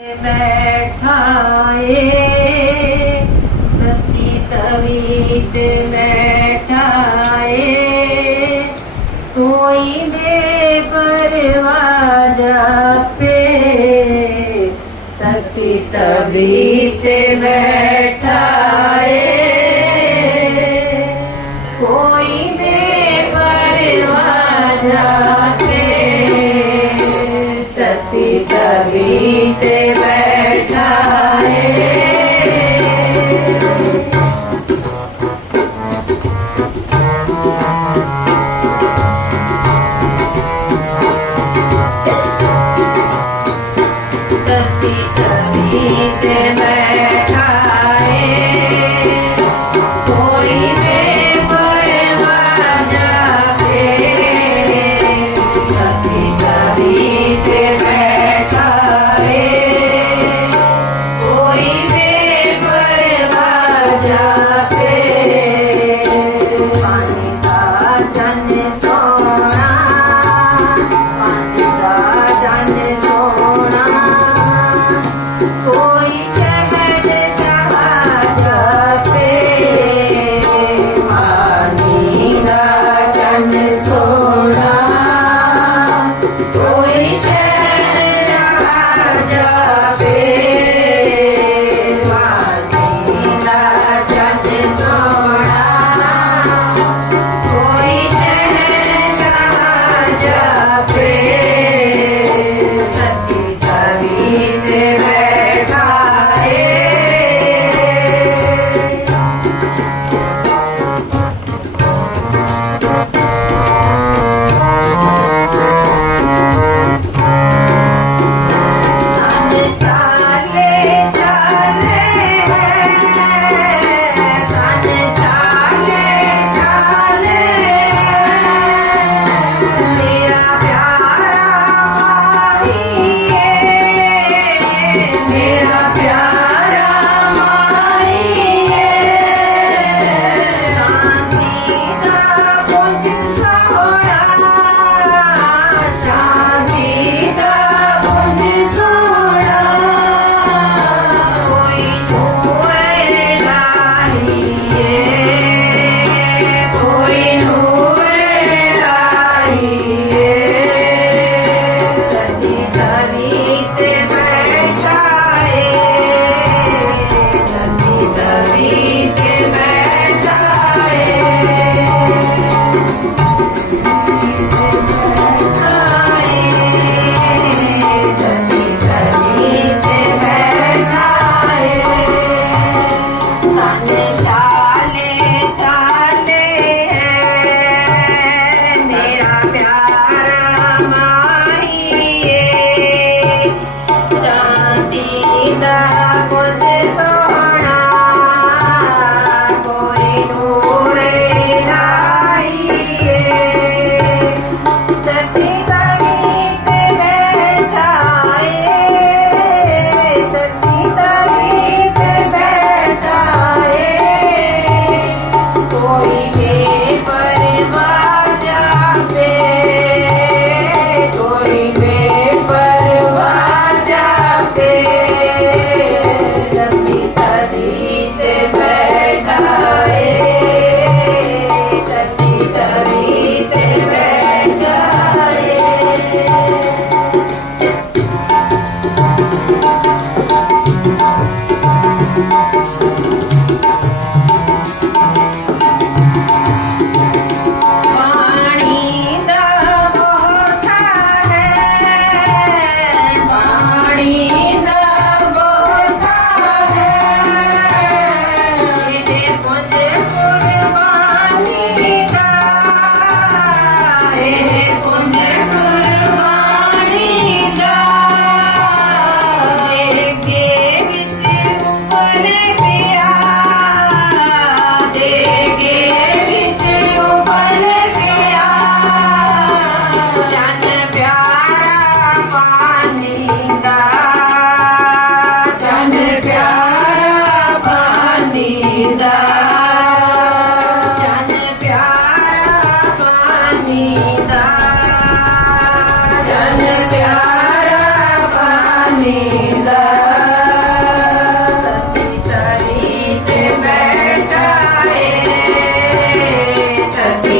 बैठाए Madrid.